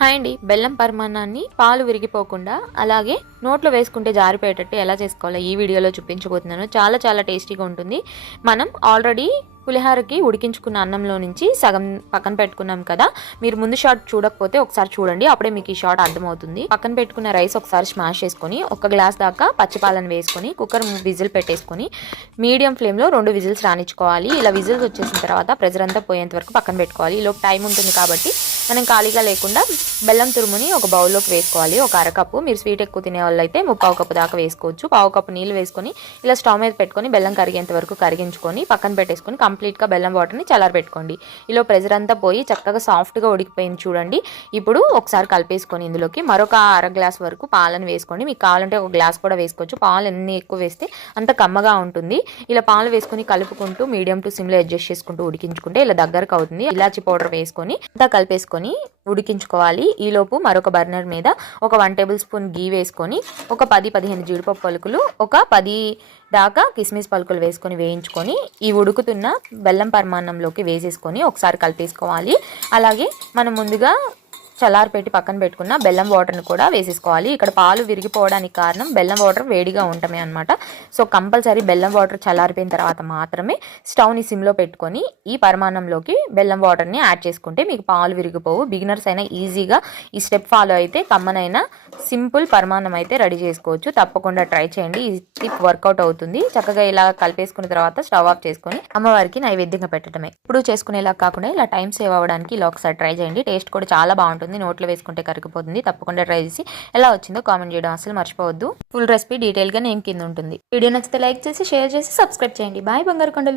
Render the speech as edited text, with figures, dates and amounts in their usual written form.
Hi అండి. బెల్లం పరిమాణాన్ని పాలు విరిగిపోకుండా అలాగే నోట్లో వేసుకుంటే జారిపోయేటట్టు ఎలా చేసుకోవాలో ఈ వీడియోలో చూపించబోతున్నాను. చాలా చాలా టేస్టీగా ఉంటుంది. మనం ఆల్రెడీ పులిహోరకి ఉడికించుకున్న అన్నంలో నుంచి సగం పక్కన పెట్టుకున్నాం కదా. మీరు ముందు షాట్ చూడకపోతే ఒకసారి చూడండి, అప్పుడే మీకు ఈ షాట్ అర్థమవుతుంది. పక్కన పెట్టుకున్న రైస్ ఒకసారి స్మాష్ చేసుకొని ఒక గ్లాస్ దాకా పచ్చిపాలను వేసుకొని కుక్కర్ విజిల్ పెట్టేసుకొని మీడియం ఫ్లేమ్లో 2 విజిల్స్ రానిచ్చుకోవాలి. ఇలా విజిల్స్ వచ్చేసిన తర్వాత ప్రెజర్ అంతా పోయేంత వరకు పక్కన పెట్టుకోవాలి. ఈలోపు టైం ఉంటుంది కాబట్టి మనం ఖాళీగా లేకుండా బెల్లం తురుముని ఒక బౌల్లోకి వేసుకోవాలి. ఒక అరకప్పు, మీరు స్వీట్ ఎక్కువ తినే వాళ్ళు అయితే 3/4 కప్పు దాకా వేసుకోవచ్చు. 1/4 కప్పు నీళ్ళు వేసుకొని ఇలా స్టవ్ మీద పెట్టుకొని బెల్లం కరిగేంత వరకు కరిగించుకొని పక్కన పెట్టేసుకొని కంప్లీట్గా బెల్లం వాటర్ని చల్లారబెట్టుకోండి. ఇలా ప్రెజర్ అంతా పోయి చక్కగా సాఫ్ట్గా ఉడికిపోయింది చూడండి. ఇప్పుడు ఒకసారి కలిపేసుకొని ఇందులోకి మరొక అర గ్లాస్ వరకు పాలను వేసుకోండి. మీకు కావాలంటే ఒక గ్లాస్ కూడా వేసుకోవచ్చు. పాలు ఎన్ని ఎక్కువ వేస్తే అంత కమ్మగా ఉంటుంది. ఇలా పాలు వేసుకొని కలుపుకుంటూ మీడియం టు సిమ్లో అడ్జస్ట్ చేసుకుంటూ ఉడికించుకుంటే ఇలా దగ్గరకు అవుతుంది. ఇలాచి పౌడర్ వేసుకొని అంతా కలిపేసుకొని ఉడికించుకోవాలి. ఈలోపు మరొక బర్నర్ మీద ఒక 1 టేబుల్ స్పూన్ గీ వేసుకొని ఒక 10-15 జీడిపప్పు పలుకులు, ఒక 10 దాకా కిస్మిస్ పలుకులు వేసుకొని వేయించుకొని ఈ ఉడుకుతున్న బెల్లం పరిమాణంలోకి వేసేసుకొని ఒకసారి కలిపేసుకోవాలి. అలాగే మనం ముందుగా చల్లారి పెట్టి పక్కన పెట్టుకున్న బెల్లం వాటర్ని కూడా వేసేసుకోవాలి. ఇక్కడ పాలు విరిగిపోవడానికి కారణం బెల్లం వాటర్ వేడిగా ఉండటమే అనమాట. సో కంపల్సరీ బెల్లం వాటర్ చల్లారిపోయిన తర్వాత మాత్రమే స్టవ్ని సిమ్లో పెట్టుకొని ఈ పరిమాణంలోకి బెల్లం వాటర్ని యాడ్ చేసుకుంటే మీకు పాలు విరిగిపోవు. బిగినర్స్ అయినా ఈజీగా ఈ స్టెప్ ఫాలో అయితే కమ్మనైనా సింపుల్ పరిమాణం అయితే రెడీ చేసుకోవచ్చు. తప్పకుండా ట్రై చేయండి. ఈ టిప్ వర్కౌట్ అవుతుంది. చక్కగా ఇలా కలిపేసుకున్న తర్వాత స్టవ్ ఆఫ్ చేసుకొని అమ్మవారికి నైవేద్యంగా పెట్టడమే. ఇప్పుడు చేసుకునేలా కాకుండా ఇలా టైం సేవ్ అవ్వడానికి ఇలా ఒకసారి ట్రై చేయండి. టేస్ట్ కూడా చాలా బాగుంటుంది. నోట్లో వేసుకుంటే కరిగిపోతుంది. తప్పకుండా ట్రై చేసి ఎలా వచ్చిందో కామెంట్ చేయడం అసలు మర్చిపోవద్దు. ఫుల్ రెసిపీ డీటెయిల్గా నేమ్ కింద ఉంటుంది. వీడియో నచ్చితే లైక్ చేసి షేర్ చేసి సబ్స్క్రైబ్ చేయండి. బాయ్ బంగారు కొండలు.